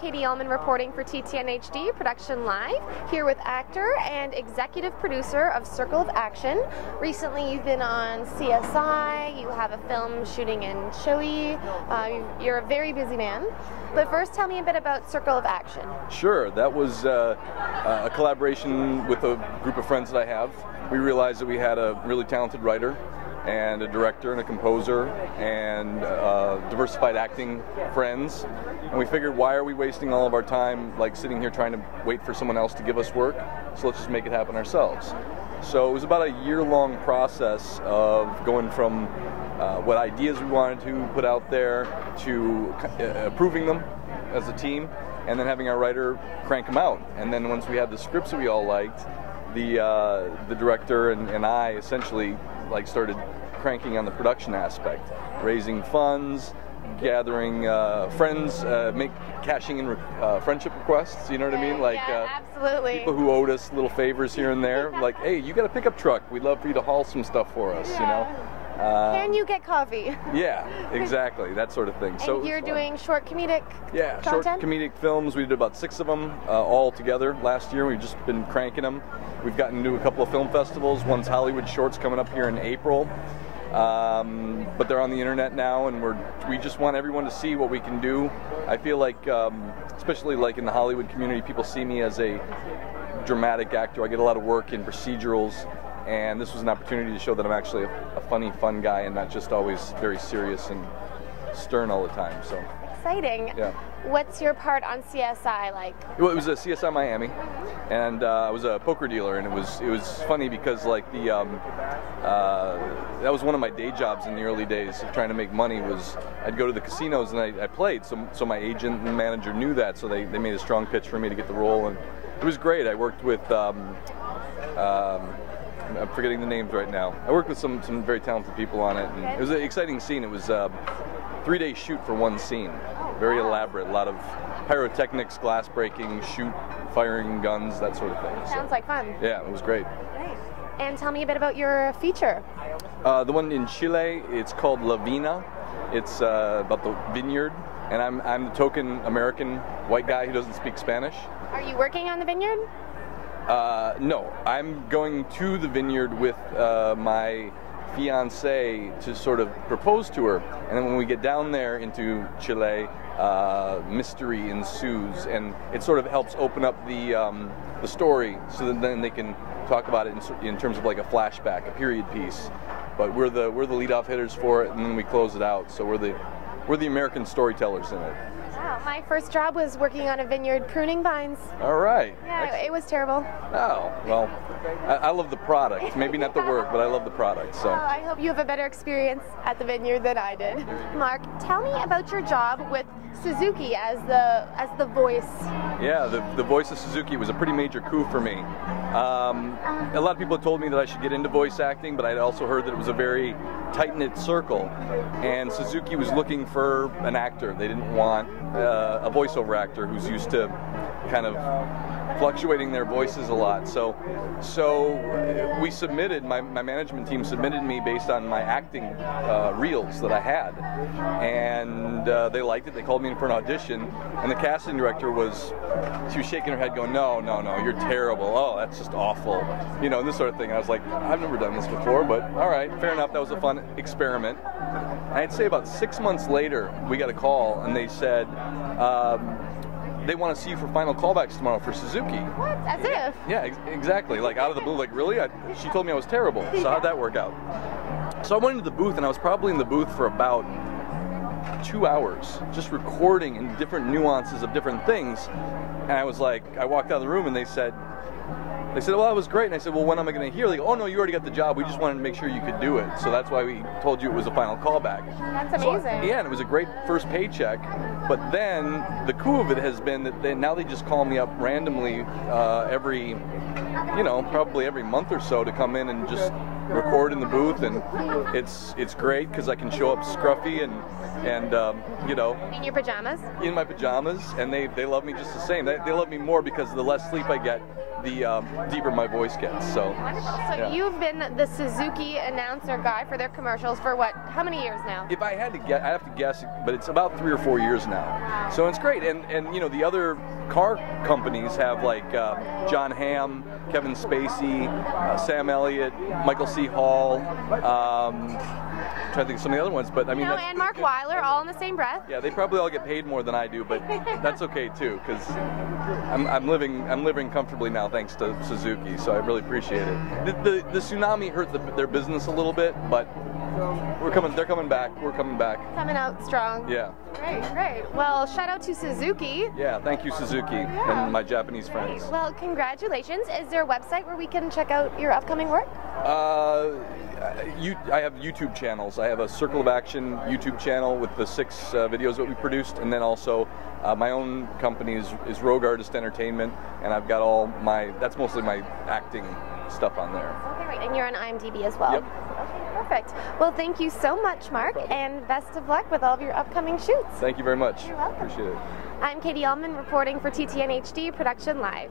Katie Uhlmann reporting for TTN HD Production Live, here with actor and executive producer of Circle of Action. Recently you've been on C.S.I, you have a film shooting in Chile, you're a very busy man. But first tell me a bit about Circle of Action. Sure, that was a collaboration with a group of friends that I have. We realized that we had a really talented writer and a director and a composer and diversified acting friends, and we figured, why are we wasting all of our time like sitting here trying to wait for someone else to give us work, so let's just make it happen ourselves. So it was about a year-long process of going from what ideas we wanted to put out there to approving them as a team, and then having our writer crank them out. And then once we had the scripts that we all liked, the director and I essentially started cranking on the production aspect, raising funds, gathering friends, cashing in friendship requests, you know what I mean? Absolutely. People who owed us little favors here and there, like, hey, you got a pickup truck, we'd love for you to haul some stuff for us, you know? Can you get coffee? Yeah, exactly, that sort of thing. And so you're doing short comedic content? Short comedic films. We did about 6 of them all together last year. We've just been cranking them. We've gotten to a couple of film festivals. One's Hollywood Shorts coming up here in April. But they're on the internet now, and we just want everyone to see what we can do. I feel like, especially like in the Hollywood community, people see me as a dramatic actor. I get a lot of work in procedurals, and this was an opportunity to show that I'm actually a funny, fun guy and not just always very serious and stern all the time. So exciting. Yeah. What's your part on C.S.I like? Well, it was a C.S.I. Miami, and I was a poker dealer, and it was funny because that was one of my day jobs in the early days of trying to make money. Was I'd go to the casinos and I played, so my agent and manager knew that, so they made a strong pitch for me to get the role, and it was great. I worked with I'm forgetting the names right now. I worked with some very talented people on it, and it was an exciting scene. It was a 3-day shoot for one scene. Very elaborate, a lot of pyrotechnics, glass breaking, firing guns, that sort of thing. Sounds like fun. Yeah, it was great. Nice. And tell me a bit about your feature. The one in Chile, it's called Vina. It's about the vineyard, and I'm the token American white guy who doesn't speak Spanish. Are you working on the vineyard? No, I'm going to the vineyard with my fiance to sort of propose to her, and then when we get down there into Chile, mystery ensues, and it sort of helps open up the story, so that then they can talk about it in terms of like a flashback, a period piece. But we're the lead-off hitters for it, and then we close it out. So we're the American storytellers in it. Wow, my first job was working on a vineyard pruning vines. All right. Yeah, excellent. It was terrible. Oh, well, I love the product. Maybe not the work, but I love the product. So. Well, I hope you have a better experience at the vineyard than I did. Mark, tell me about your job with Suzuki as the voice. Yeah, the voice of Suzuki was a pretty major coup for me. A lot of people told me that I should get into voice acting, but I'd also heard that it was a very tight-knit circle, and Suzuki was looking for an actor. They didn't want a voiceover actor who's used to kind of fluctuating their voices a lot. So we submitted, my management team submitted me based on my acting reels that I had, and they liked it. They called me in for an audition, and the casting director she was shaking her head going, no, you're terrible. Oh, that's just awful. You know, this sort of thing. I was like, I've never done this before, but all right, fair enough. That was a fun experiment. And I'd say about 6 months later, we got a call, and they said, they want to see you for final callbacks tomorrow for Suzuki. What? As if? Yeah, exactly. Like out of the blue, like really? She told me I was terrible. So how'd that work out? So I went into the booth, and I was probably in the booth for about 2 hours, just recording in different nuances of different things. And I was like, I walked out of the room, and they said, well, that was great. And I said, well, when am I going to hear? Like, oh no, you already got the job. We just wanted to make sure you could do it. So that's why we told you it was a final callback. That's amazing. So, yeah, and it was a great first paycheck. But then the coup of it has been that now they just call me up randomly every, probably every month or so to come in and just record in the booth, and it's great because I can show up scruffy and in your pajamas. In my pajamas, and they love me just the same. They love me more because the less sleep I get, the deeper my voice gets. So, Wonderful. So yeah. you've been the Suzuki announcer guy for their commercials for what? How many years now? If I had to guess, I have to guess, but it's about 3 or 4 years now. So it's great. And you know, the other car companies have like John Hamm, Kevin Spacey, Sam Elliott, Michael C. Hall. I'm trying to think of some of the other ones, but I mean, and Mark Weiler, all in the same breath. Yeah, they probably all get paid more than I do, but that's okay too, because I'm living comfortably now thanks to Suzuki, so I really appreciate it. The tsunami hurt their business a little bit, but they're coming back. We're coming back. Coming out strong. Yeah. Great. Well, shout out to Suzuki. Yeah, thank you, Suzuki, and my Japanese friends. Well, congratulations. Is there a website where we can check out your upcoming work? I have YouTube channels. I have a Circle of Action YouTube channel with the 6 videos that we produced, and then also my own company is Rogue Artist Entertainment, and I've got that's mostly my acting stuff on there. Okay, great. And you're on IMDb as well? Yep. Okay, perfect. Well, thank you so much, Mark, and best of luck with all of your upcoming shoots. Thank you very much. You're welcome. Appreciate it. I'm Katie Uhlmann reporting for TTN HD Production Live.